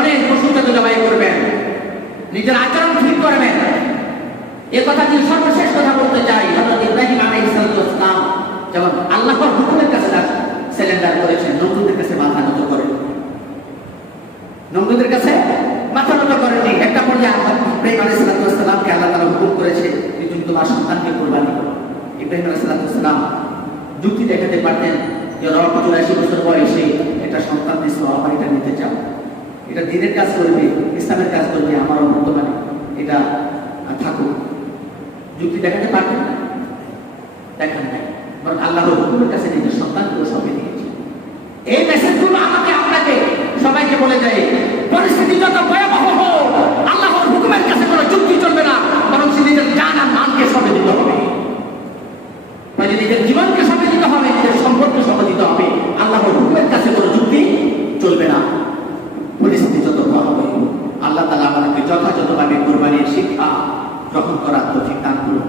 অনেক পশু যত জবাই করবেন, নিজের আচরণ ঠিক করবেন। এ কথা দিয়ে সর্বশেষ কথা বলতে চাই, হযরত ইব্রাহিম আলাইহিস সালাম যখন আল্লাহর হুকুমের কাছে সিলিন্ডার করেছেন, নমরুদের কাছে মাথা নত করেন, নমরুদের কাছে মাথা নত করেনি। একটা পর্যায়ে ইব্রাহিম আলাইহিস সালামকে আল্লাহ তাআলা হুকুম করেছে যে তুমি তোমার সন্তানকে কুরবানি করো। ইব্রাহিম আলাইহিস সালাম যুক্তি দেখাতে পারতেন যে রব 84 বছর বয়সে একটা সন্তান দিয়েছে, আমার এটা নিতে চাও, এটা দ্বীনের কাজ করবে, ইসলামের কাজ করবে, আমার বর্তমানে এটা থাকুক। যুক্তি দেখাতে পারবেন না, দেখান নাই, বরং আল্লাহর হুকুমের কাছে নিজের সন্তানগুলো সঁপে দিয়েছে। এই মেসেজগুলো আমাকে আপনাকে সবাইকে বলে দেয়, পরিস্থিতি যত ভয়াবহ হোক, আল্লাহর হুকুমের কাছে কোনো যুক্তি চলবে না, বরং নিজের জান আর মানকে সঁপে দিতে হবে, নিজের জীবনকে সঁপে দিতে হবে, নিজের সম্পদকে সঁপে দিতে হবে। আল্লাহর হুকুমের কাছে কোনো যুক্তি চলবে না, পরিস্থিতি যত ভয়াবহ হোক। আল্লাহ তাআলা আমাদেরকে যথাযথভাবে কুরবানির শিক্ষা গ্রহণ করার তৌফিক দান করুন।